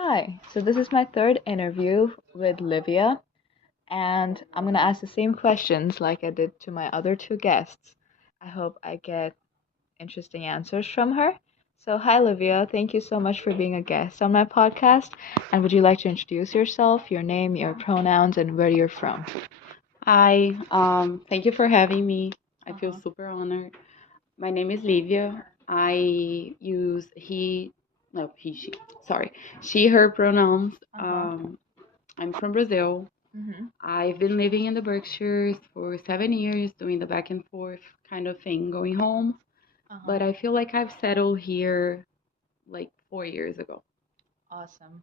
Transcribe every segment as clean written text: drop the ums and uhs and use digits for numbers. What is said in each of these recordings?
Hi, so this is my third interview with Livia, and I'm gonna ask the same questions like I did to my other two guests. I hope I get interesting answers from her. So, hi, Livia. Thank you so much for being a guest on my podcast. And would you like to introduce yourself, your name, your pronouns, and where you're from? Hi, thank you for having me. I feel Uh-huh. super honored. My name is Livia. I use he, no, he, she, sorry, she, her pronouns. Uh-huh. I'm from Brazil. Mm-hmm. I've been living in the Berkshires for 7 years, doing the back and forth kind of thing, going home. Uh-huh. But I feel like I've settled here like 4 years ago. Awesome.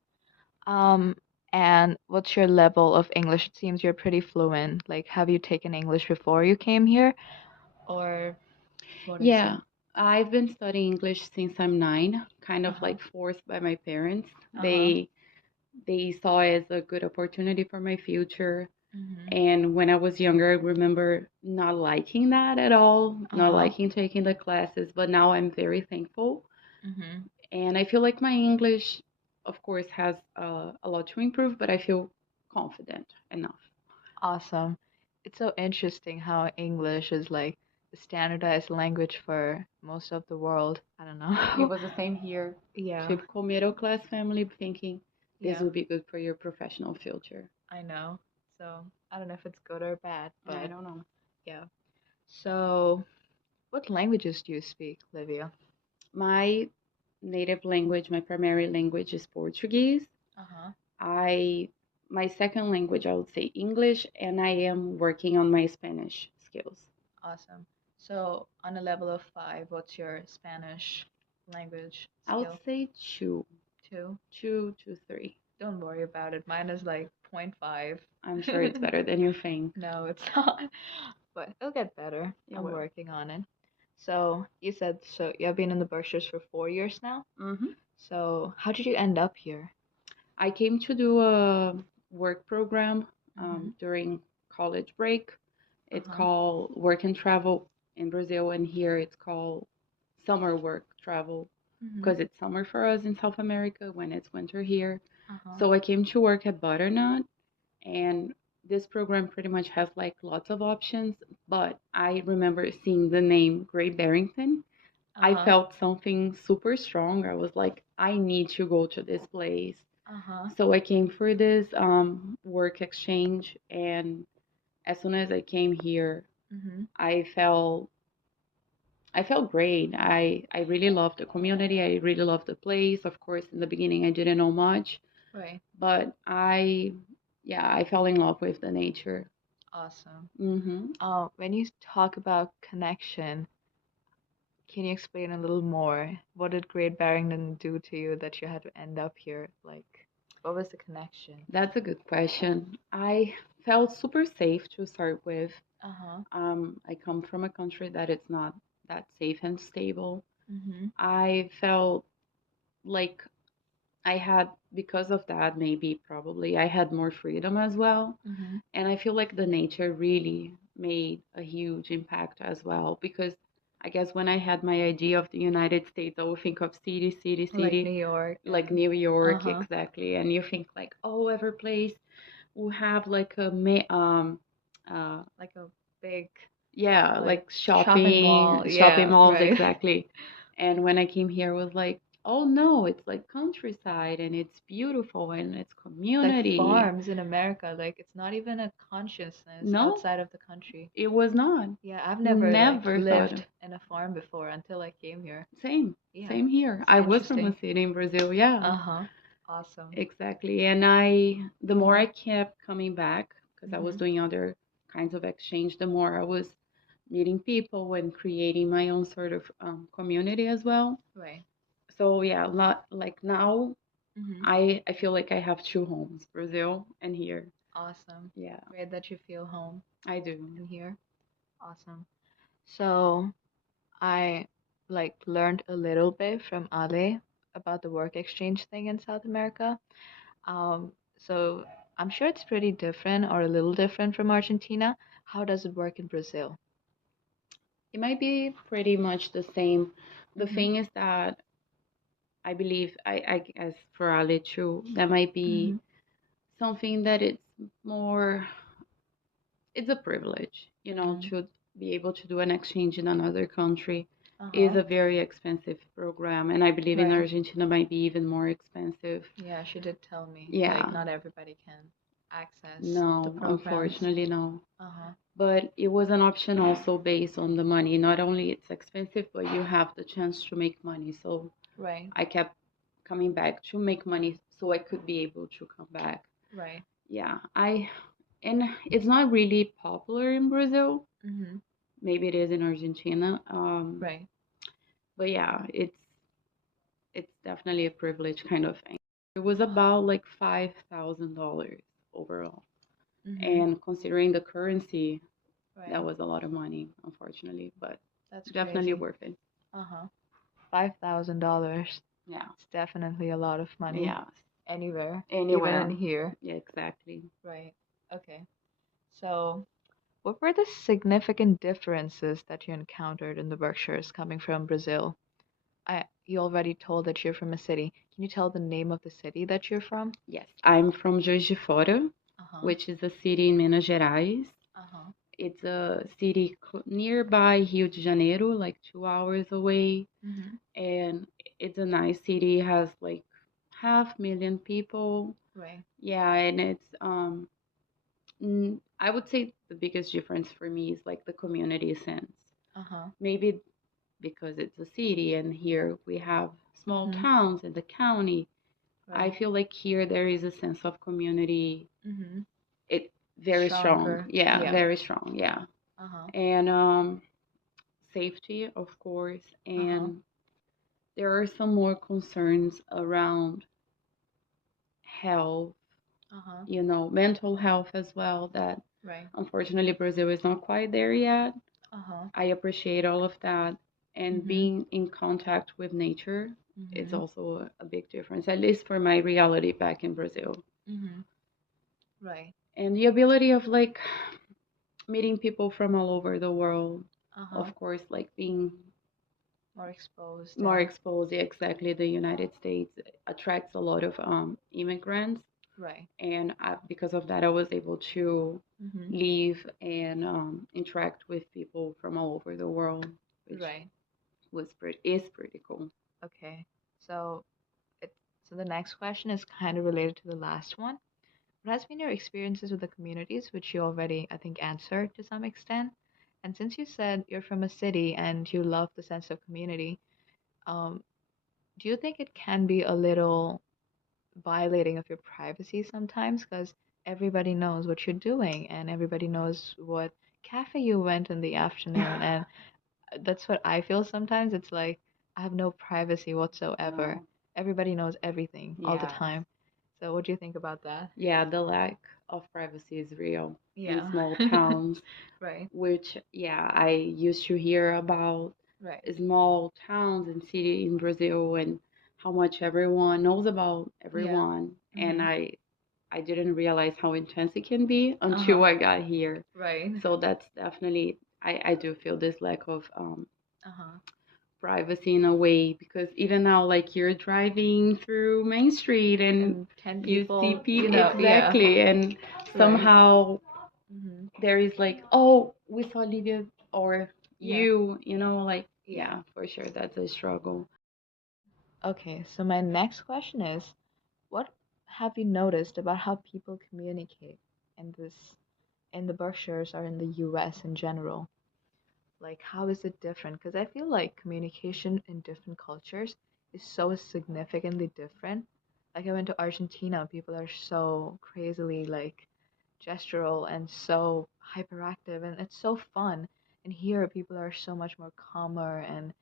Um, and what's your level of English? It seems you're pretty fluent. Like, have you taken English before you came here? Or what is it? Yeah, I've been studying English since I'm 9, kind of Uh-huh. like forced by my parents. Uh-huh. They saw it as a good opportunity for my future. Mm-hmm. And when I was younger, I remember not liking that at all, not Uh-huh. liking taking the classes, but now I'm very thankful. Mm-hmm. And I feel like my English, of course, has a lot to improve, but I feel confident enough. Awesome. It's so interesting how English is like the standardized language for most of the world. I don't It know. was the same here. Yeah. Typical middle class family thinking this Yeah, will be good for your professional future. I know. So I don't know if it's good or bad, I but don't know. yeah. So what languages do you speak, Livia? My native language, my primary language is Portuguese. Uh-huh. I my second language I would say English, and I am working on my Spanish skills. Awesome. So on a level of 5, what's your Spanish language I would skill? say two, 2? two to three. Don't worry about it. Mine is like point 0.5. I'm sure it's better than you think. No, it's not. But it'll get better. It I'm will. working on it. So you said so you've been in the Berkshires for 4 years now. hmm So how did you end up here? I came to do a work program Mm-hmm. during college break. It's Uh-huh. called Work and Travel in Brazil, and here it's called Summer Work Travel Mm-hmm. because it's summer for us in South America when it's winter here. Uh-huh. So I came to work at Butternut, and this program pretty much has like lots of options. But I remember seeing the name Great Barrington. I Uh-huh. felt something super strong. I was like, I need to go to this place. Uh-huh. So I came for this work exchange, and as soon as I came here, Mm-hmm. I felt I felt great. I really loved the community. I really loved the place. Of course, in the beginning, I didn't know much, Right. but yeah, I fell in love with the nature. Awesome. hmm When you talk about connection, can you explain a little more? What did Great Barrington do to you that you had to end up here? Like, what was the connection? That's a good question. I felt super safe to start with. Uh-huh. I come from a country that it's not that safe and stable. Mm-hmm. I felt like I had, because of that, maybe probably I had more freedom as well. Mm-hmm. And I feel like the nature really made a huge impact as well because I guess when I had my idea of the United States, I would think of city, city, Like New city, York like and New York, uh-huh. exactly. And you think like, oh, every place will have like Like a big yeah, like like shopping mall. shopping Yeah, malls, right. exactly. And when I came here, I was like, oh no, it's like countryside and it's beautiful and it's Like community. farms in America, like it's not even a consciousness No, outside of the country. it was not. Yeah, I've never like Never thought of. lived in a farm before until I came here. Same, Yeah, same here. it's I was from a interesting. city in Brazil, yeah, Uh-huh. Awesome. exactly. And the more I kept coming back, because I was Mm-hmm. doing other kinds of exchange, the more I was meeting people and creating my own sort of community as well. Right. So yeah, not like now Mm-hmm. I feel like I have two homes, Brazil and here. Awesome. Yeah, Great that you feel home I do. in here. Awesome. So I like learned a little bit from Ale about the work exchange thing in South America. So I'm sure it's pretty different or a little different from Argentina. How does it work in Brazil? It might be pretty much the same. The Mm-hmm. thing is that I believe I guess for Ali too, that might be Mm-hmm. something that it's more, it's a privilege, Mm. to be able to do an exchange in another country is Uh-huh. a very expensive program, and I believe in Right. Argentina might be even more expensive. Yeah, she did tell me, like, Yeah, not everybody can access the no, programs. unfortunately no. Uh-huh. But it was an option also based on the money. Not only it's expensive, but you have the chance to make money. So Right. I kept coming back to make money so I could be able to come back. Right. Yeah, and it's not really popular in Brazil. Mm-hmm. Maybe it is in Argentina. Right. But yeah, it's definitely a privilege kind of thing. It was Uh-huh. about like $5,000 overall. Mm-hmm. And considering the currency, that Right. was a lot of money, unfortunately, but That's definitely crazy. worth it. Uh-huh. $5,000. Yeah, It's definitely a lot of money yeah, anywhere, even in anywhere. here. Yeah, exactly. Right. Okay. So, what were the significant differences that you encountered in the Berkshires coming from Brazil? You already told that you're from a city. Can you tell the name of the city that you're from? Yes, I'm from Juiz de Fora, Uh-huh. which is a city in Minas Gerais. Uh-huh. It's a city nearby Rio de Janeiro, like 2 hours away, Mm-hmm. and it's a nice city. It has like 500,000 people. Right. Yeah, and I would say the biggest difference for me is like the community sense. Uh-huh. Maybe because it's a city, and here we have small Mm-hmm. towns in the county. I Right. feel like here there is a sense of community. Mm-hmm. It very strong. Stronger. Yeah, Yeah. very strong. Yeah. Uh-huh. And safety, of course, Uh-huh. and there are some more concerns around health, Uh-huh. mental health as well, that Right. unfortunately Brazil is not quite there yet. Uh-huh. I appreciate all of that. And Mm-hmm. being in contact with nature is Mm-hmm. also a big difference, at least for my reality back in Brazil. Mm-hmm. Right. And the ability of like meeting people from all over the world, Uh-huh. of course, like being More exposed more and exposed. Yeah, exactly. The United States attracts a lot of immigrants, right. and because of that, I was able to Mm-hmm. live and interact with people from all over the world, which Right. is pretty cool. Okay. So it so the next question is kind of related to the last one. What has been your experiences with the communities, which you already, I think, answered to some extent? And since you said you're from a city and you love the sense of community, um, do you think it can be a little violating of your privacy sometimes? Because everybody knows what you're doing and everybody knows what cafe you went in the afternoon. And that's what I feel sometimes. It's like I have no privacy whatsoever. No. Everybody knows everything all the Yeah. time. So, what do you think about that? Yeah, the lack of privacy is real in Yeah. small towns, Right. which, yeah, I used to hear about Right. small towns and cities in Brazil and how much everyone knows about Yeah. everyone. And Mhm. I didn't realize how intense it can be until Uh-huh. I got here. Right. So that's definitely, I do feel this lack of Uh-huh. privacy in a way, because even now, like, you're driving through Main Street and And 10 you see people, people yeah. exactly, and Right. somehow Mhm. there is like, oh, we saw Livia or Yeah. like, Yeah. yeah, for sure that's a struggle. Okay, so my next question is, what have you noticed about how people communicate in the Berkshires or in the US in general? Like, how is it different? Because I feel like communication in different cultures is so significantly different. Like, I went to Argentina, people are so crazily like gestural and so hyperactive, and it's so fun. And here, people are so much more calmer and,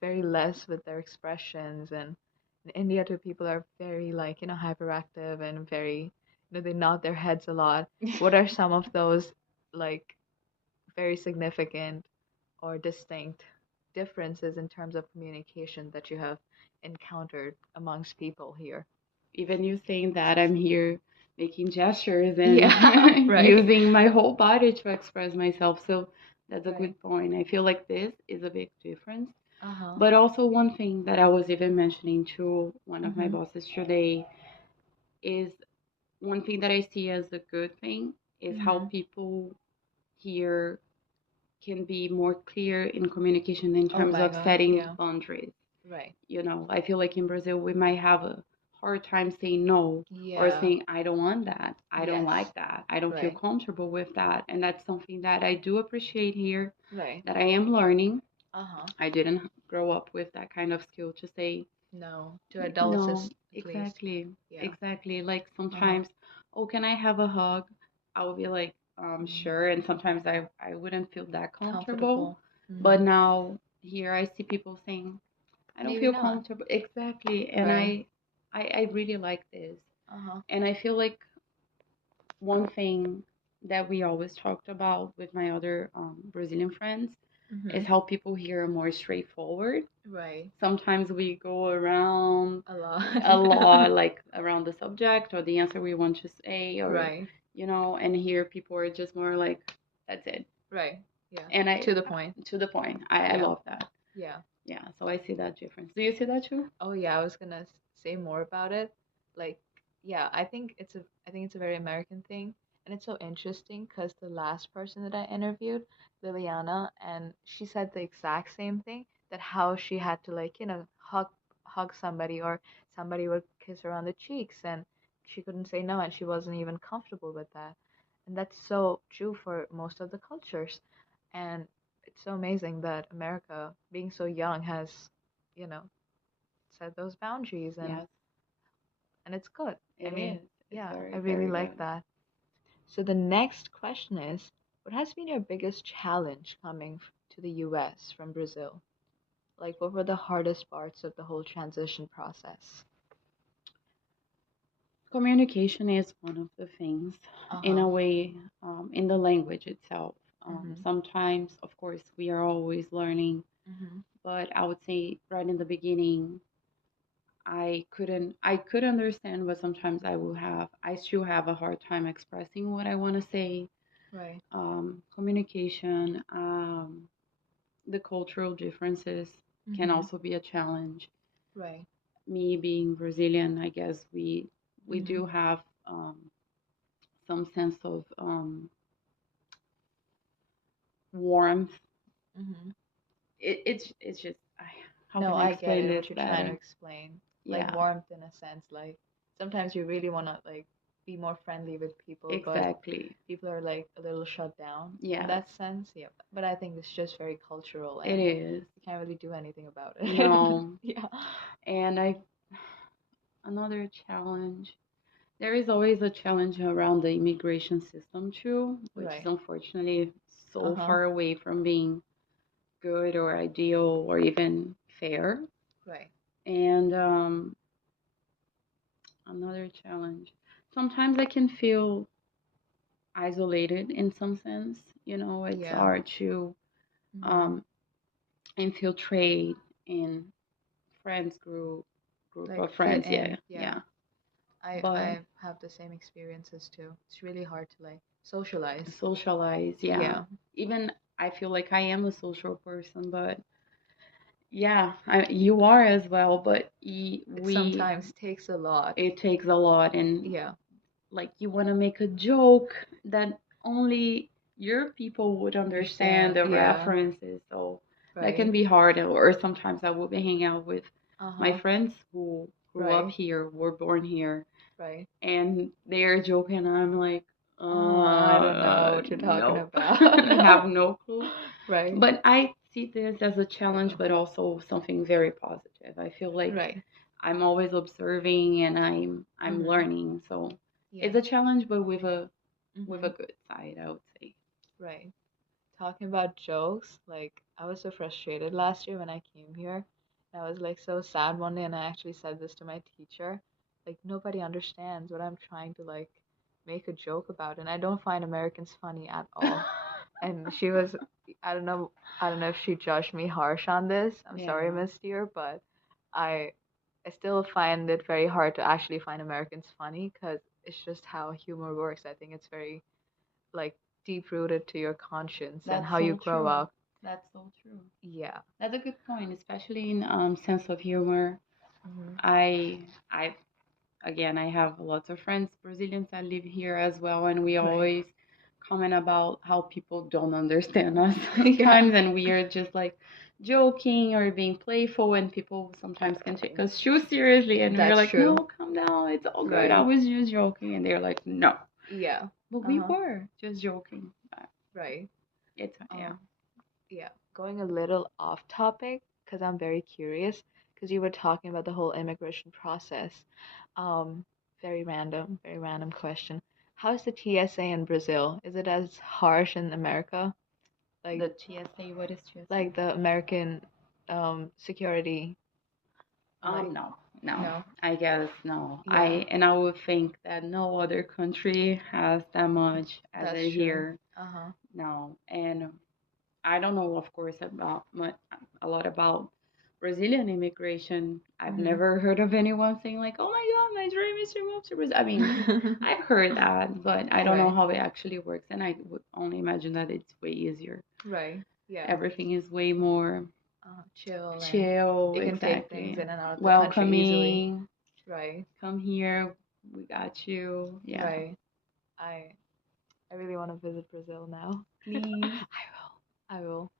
very less with their expressions. And in India, too, people are very like, hyperactive and very, they nod their heads a lot. What are some of those like very significant or distinct differences in terms of communication that you have encountered amongst people here? Even you saying that, I'm here making gestures and Yeah, right, using my whole body to express myself, so that's a right. good point. I feel like this is a big difference. Uh-huh. But also, one thing that I was even mentioning to one of my Mm-hmm. bosses today is one thing that I see as a good thing is how Mm-hmm. people here can be more clear in communication in Oh terms my of God. setting Yeah. boundaries. Right. I feel like in Brazil we might have a hard time saying no or Yeah. saying I don't want that, I don't Yes. like that, I don't feel Right. comfortable with that, and that's something that I do appreciate here, Right. that I am learning. Uh-huh. I didn't grow up with that kind of skill to say No. To adults no. at least. Exactly, Yeah. exactly. Like Uh-huh. sometimes, oh, can I have a hug? I would be like, Mm. sure. And sometimes I wouldn't feel that comfortable. Comfortable. But Mm-hmm. now here I see people saying, I don't Maybe feel not. comfortable. Exactly. And Right. I really like this. Uh-huh. And I feel like one thing that we always talked about with my other Brazilian friends Mm-hmm. is how people here are more straightforward. Right. Sometimes we go around A lot. a lot, like around the subject or the answer we want to say, or, Right. and here people are just more like, that's it. Right. Yeah. And To the point. to the point, I Yeah. love that. Yeah. Yeah, so I see that difference. Do you see that too? Oh yeah, I was gonna say more about it. Like, yeah, I think it's a very American thing, and it's so interesting because the last person that I interviewed, Liliana, and she said the exact same thing, that how she had to, like, hug somebody, or somebody would kiss her on the cheeks, and she couldn't say no, and she wasn't even comfortable with that. And that's so true for most of the cultures. And it's so amazing that America, being so young, has, you know, set those boundaries, and Yes, it's good. I it mean, is. It's yeah, I very, really very like good. that. So the next question is, what has been your biggest challenge coming to the US from Brazil? Like, what were the hardest parts of the whole transition process? Communication is one of the things, in Uh-huh. a way, in the language itself. Mhm. Sometimes, of course, we are always learning, Mhm. but I would say right in the beginning, I could understand, but sometimes I still have a hard time expressing what I want to say. Right. Communication, the cultural differences can Mhm. also be a challenge. Right. Me being Brazilian, I guess we Mhm. do have some sense of warmth. Mhm. It's just how No, can I I get explain it, this what you're trying to better? explain. Like, Yeah, warmth in a sense, like sometimes you really want to, like, be more friendly with people, but exactly. people are, like, a little shut down in Yes, that sense. Yeah, but I think it's just very cultural, it and is. you can't really do anything about it. No, Yeah. and I another challenge. There is always a challenge around the immigration system too, which is Right. unfortunately so Uh-huh. far away from being good or ideal or even fair. Right. And another challenge. Sometimes I can feel isolated in some sense. It's Yeah. hard to Mm-hmm. um, infiltrate in friends group Like, of fit friends. Yeah, in. Yeah. yeah. But I have the same experiences too. It's really hard to, like, socialize. socialize, yeah. Yeah. Even I feel like I am a social person, but yeah, you are as well. But It we sometimes takes a lot. it takes a lot, and Yeah. like you want to make a joke that only your people would understand Understand. the Yeah. references, so that can Right. be hard. Or sometimes I will be hanging out with my Uh-huh. friends who grew up Right. here, were born here, Right. and they're joking, and I'm like, I don't know what you're talking nope. about. I have no clue. Right. But I see this as a challenge, but also something very positive. I feel like Right. I'm always observing and I'm Mm-hmm. learning. So Yeah. it's a challenge, but with Mm-hmm. a good side, I would say. Right. Talking about jokes, like, I was so frustrated last year when I came here. I was, like, so sad one day, and I actually said this to my teacher. Like, nobody understands what I'm trying to, like, make a joke about, and I don't find Americans funny at all. And she was, I don't know, I don't know if she judged me harsh on this. I'm sorry, Yeah, Miss Dear, but I I still find it very hard to actually find Americans funny, because it's just how humor works. I think it's very, like, deep rooted to your conscience and that's how you so grow true. up. That's so true. Yeah. That's a good point, especially in sense of humor. Hmm. I I again, I have lots of friends, Brazilians that live here as well, and we Right. always comment about how people don't understand us Yeah. sometimes, and we are just like joking or being playful, and people sometimes can take us too seriously, and we're That's like, no, true. calm down, it's all good, I Right. was just joking, and they're like, no, Yeah. but we Uh-huh. were just joking. Right. It's yeah. Um, yeah. Going a little off topic, because I'm very curious, because you were talking about the whole immigration process. Um, very random question. How is the TSA in Brazil? Is it as harsh in America? Like The TSA, what is TSA? like the American security, like No, no. no. I guess no. Yeah, I would think that no other country has that much as that's it true. here. Uh-huh. No, and I don't know, of course, about much, a lot about Brazilian immigration. I've Mm-hmm. never heard of anyone saying like, "Oh my God, my dream is to move to Brazil." I mean, I've heard that, but I don't know Right. how it actually works, and I would only imagine that it's way easier. Right. Yeah. Everything is way more Chill, and chill, you can take things exactly. in and out of the country easily. Welcoming. Right. Come here, we got you. Yeah, Right. I I really want to visit Brazil now. please. I will. I will.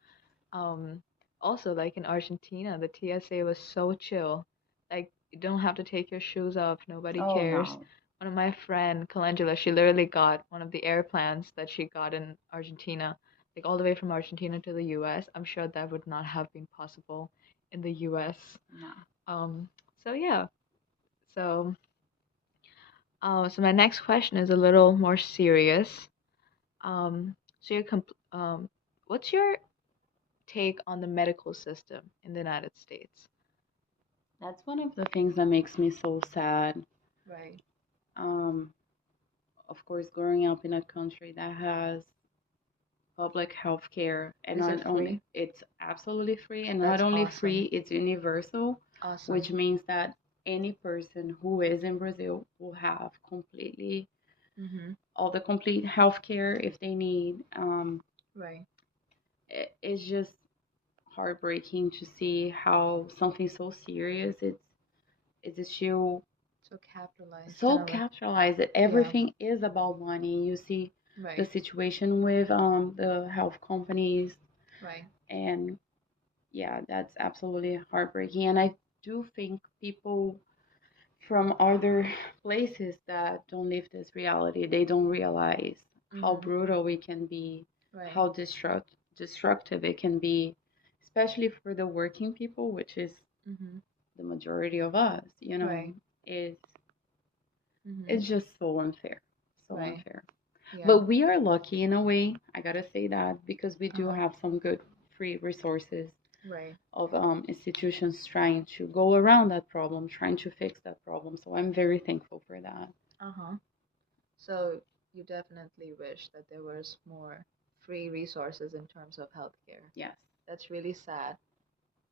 Um, Also, like in Argentina, the TSA was so chill. Like, you don't have to take your shoes off. Nobody Oh cares. no, One of my friend, Calendula, she literally got one of the airplanes that she got in Argentina, like all the way from Argentina to the US. I'm sure that would not have been possible in the US. no. Um, so yeah. So, so my next question is a little more serious. So what's your take on the medical system in the United States? That's one of the things that makes me so sad. Right. Um, of course, growing up in a country that has public health care, and Is it not only free? it's absolutely free, and not That's only free, awesome. it's universal, which Awesome. means that any person who is in Brazil will have completely Mm-hmm. all the complete health care if they need. Right. It's just heartbreaking to see how something so serious it's still So capitalized in so a way. capitalized that Yeah. everything is about money. You see the Right. situation with the health companies, Right. and yeah, that's absolutely heartbreaking. And I do think people from other places that don't live this reality, they don't realize how Mm-hmm. brutal it can be, Right. how destructive it can be, especially for the working people, which is Mm-hmm. the majority of us, Right. is Mm-hmm. it's just so unfair. So Right. unfair. Yeah. But we are lucky in a way, I gotta say that, because we do Uh-huh. have some good free resources Right. of institutions trying to go around that problem, trying to fix that problem. So I'm very thankful for that. Uh-huh. So you definitely wish that there was more free resources in terms of healthcare. Yes, That's really sad.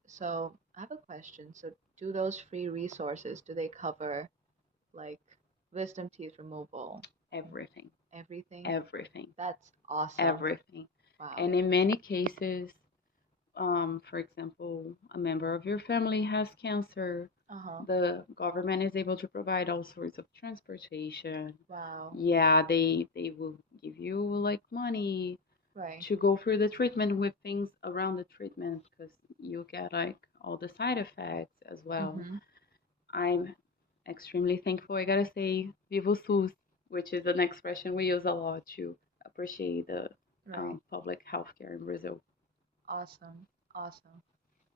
So I have a question. So do those free resources, do they cover like wisdom teeth removal, everything, everything? everything, That's awesome. everything. Wow. And in many cases, for example, a member of your family has cancer, Uh-huh. the government is able to provide all sorts of transportation. Wow. Yeah, they will give you like money Right. to go through the treatment with things around the treatment because you get like all the side effects as well. Mm-hmm. I'm extremely thankful. I gotta say, Vivo SUS, which is an expression we use a lot to appreciate the Right. public healthcare in Brazil Awesome. Awesome.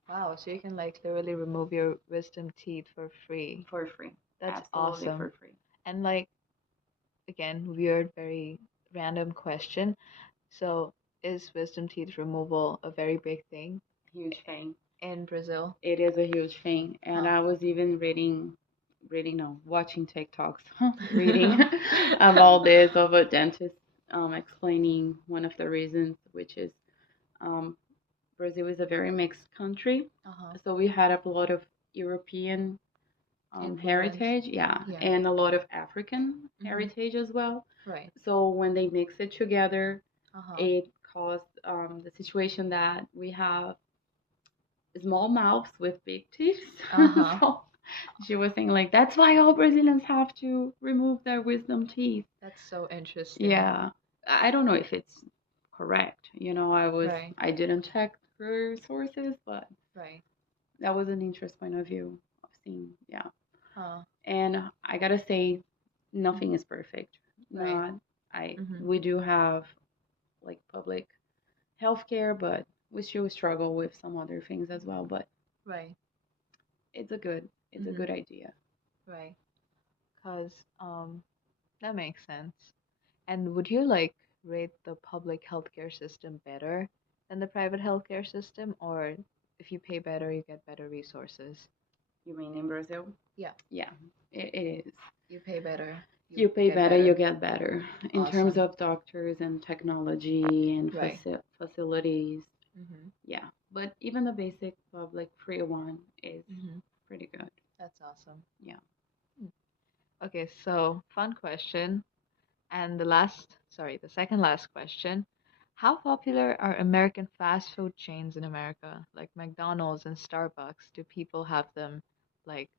Wow. So you can like literally remove your wisdom teeth for free. for free, That's absolutely for awesome. free. And like again, weird, very random question. So is wisdom teeth removal a very big thing Huge thing. in Brazil? It is a huge thing, and Huh. I was even no, watching TikToks, reading about this of a dentist explaining one of the reasons, which is um, Brazil is a very mixed country, Uh-huh. so we had a lot of European Influence. heritage, yeah, Yeah. and a lot of African Mm-hmm. heritage as well. Right. So when they mix it together, Uh-huh. it caused the situation that we have small mouths with big teeth. Uh-huh. So she was saying like that's why all Brazilians have to remove their wisdom teeth. That's so interesting. Yeah, I don't know if it's correct. Right, I didn't check her sources, but right. that was an interest point of view of seeing. Yeah, Huh. and I gotta say, nothing is perfect. Right. Not I. Mm-hmm. We do have like public healthcare, but we still struggle with some other things as well. But Right. it's a Mm-hmm. good idea. Right. Cause that makes sense. And would you like rate the public healthcare system better than the private healthcare system, or if you pay better, you get better resources? You mean in Brazil? Yeah, Yeah, it is. you pay better, you You pay get better, you better. get better in terms Awesome. of doctors and technology and Right. facilities. Mm-hmm. Yeah, but even the basic public free one is Mm-hmm. pretty good. That's awesome. Yeah. Hmm. Okay, so fun question. And the second last question. How popular are American fast food chains in America, like McDonald's and Starbucks? Do people have them like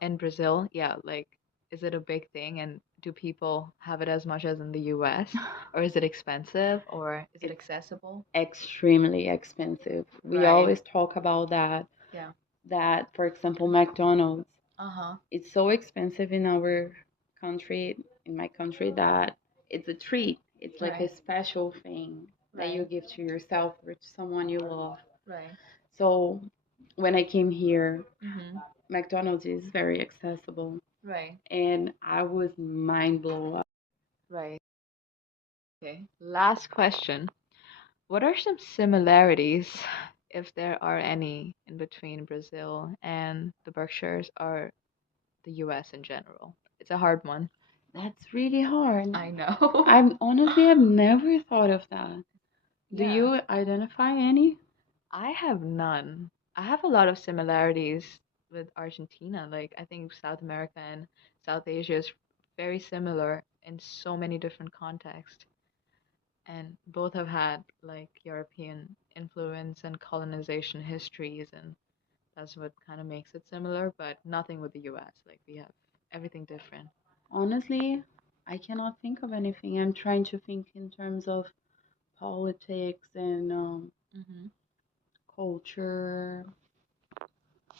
in Brazil? Yeah, like is it a big thing and do people have it as much as in the US? Or is it expensive or is it It's accessible? extremely expensive. We Right. always talk about that. Yeah. That, for example, McDonald's, Uh-huh. it's so expensive in our country, in my country, that it's a treat. It's like a Right. special thing that you Right. give to yourself or to someone you love. Right. So when I came here, Mm-hmm. McDonald's is very accessible, Right. and I was mind blown. Right. Okay. Last question. What are some similarities, if there are any, in between Brazil and the Berkshires or the US in general? It's a hard one. That's really hard. I know. I've never thought of that. Do Yeah, you identify any? I have none. I have a lot of similarities with Argentina. Like, I think South America and South Asia is very similar in so many different contexts. And both have had like European influence and colonization histories, and that's what kind of makes it similar, but nothing with the US. Like we have everything different. Honestly, I cannot think of anything. I'm trying to think in terms of politics and Hmm. culture,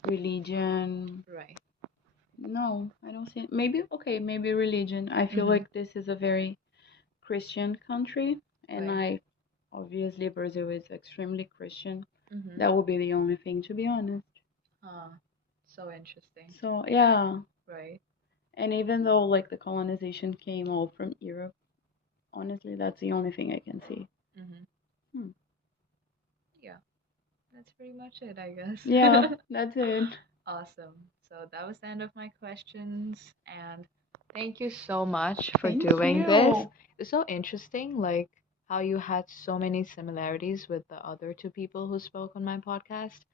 religion. Right. No, I don't see it. Maybe, okay, maybe religion. I feel Hmm. like this is a very Christian country, and Right. I obviously Brazil is extremely Christian. Hmm. That would be the only thing, to be honest. So interesting. So, yeah. Right. And even though like the colonization came all from Europe, honestly, that's the only thing I can see. Hmm. Hmm. Yeah, that's pretty much it, I guess. Yeah, that's it. Awesome. So that was the end of my questions, and thank you so much for Thank doing this. you. It's so interesting, like how you had so many similarities with the other two people who spoke on my podcast,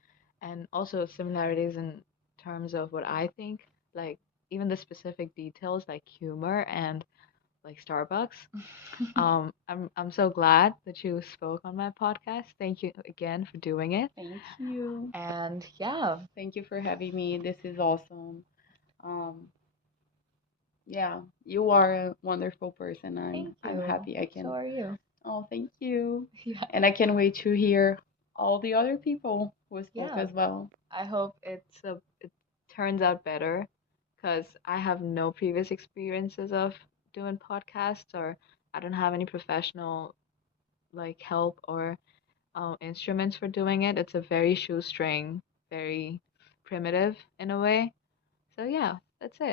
and also similarities in terms of what I think, like even the specific details like humor and like Starbucks. I'm so glad that you spoke on my podcast. Thank you again for doing it. Thank you. And yeah, Thank you for having me. This is awesome. Um, yeah, you are a wonderful person. thank I'm you. happy I So can. are you. Oh, thank you. Yeah. And I can't wait to hear all the other people who spoke Yeah. as well. I hope it turns out better because I have no previous experiences of doing podcasts, or I don't have any professional like help or instruments for doing it. It's a very shoestring, very primitive in a way. So yeah, that's it.